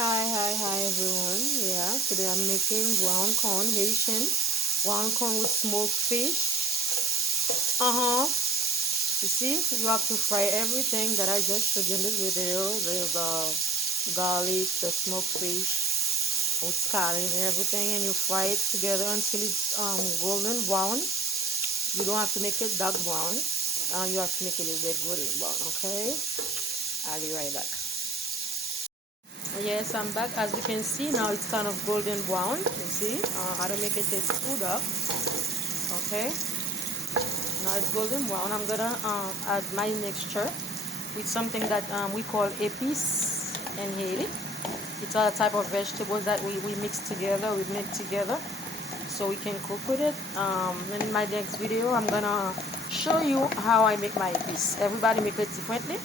Hi everyone. Yeah, today I'm making ground corn, Haitian ground corn with smoked fish. You see, you have to fry everything that I just showed you in the video. The garlic, the smoked fish with scallion and everything, and you fry it together until it's golden brown. You don't have to make it dark brown. You have to make it a little bit golden brown. Okay, I'll be right back. Yes, I'm back. As you can see now, it's kind of golden brown. You see, I don't make it too dark. Okay, now it's golden brown. I'm gonna add my mixture with something that we call épices in Haiti. It's a type of vegetables that we mix together, we make together, so we can cook with it. In my next video, I'm gonna show you how I make my épices. Everybody make it differently.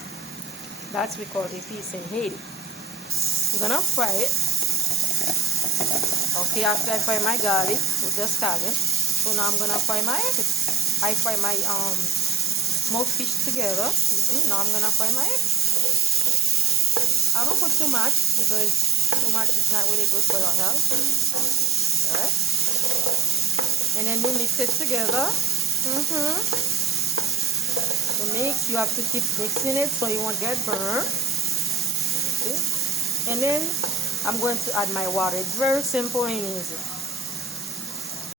That's we call épices in Haiti. I'm gonna fry it. Okay, after I fry my garlic with the scallion, so now I'm gonna fry my eggs. I fry my smoked fish together. You see, now I'm gonna fry my eggs. I don't put too much because too much is not really good for your health. Alright? And then we mix it together. To mix, you have to keep mixing it so you won't get burned. See? And then I'm going to add my water. It's very simple and easy.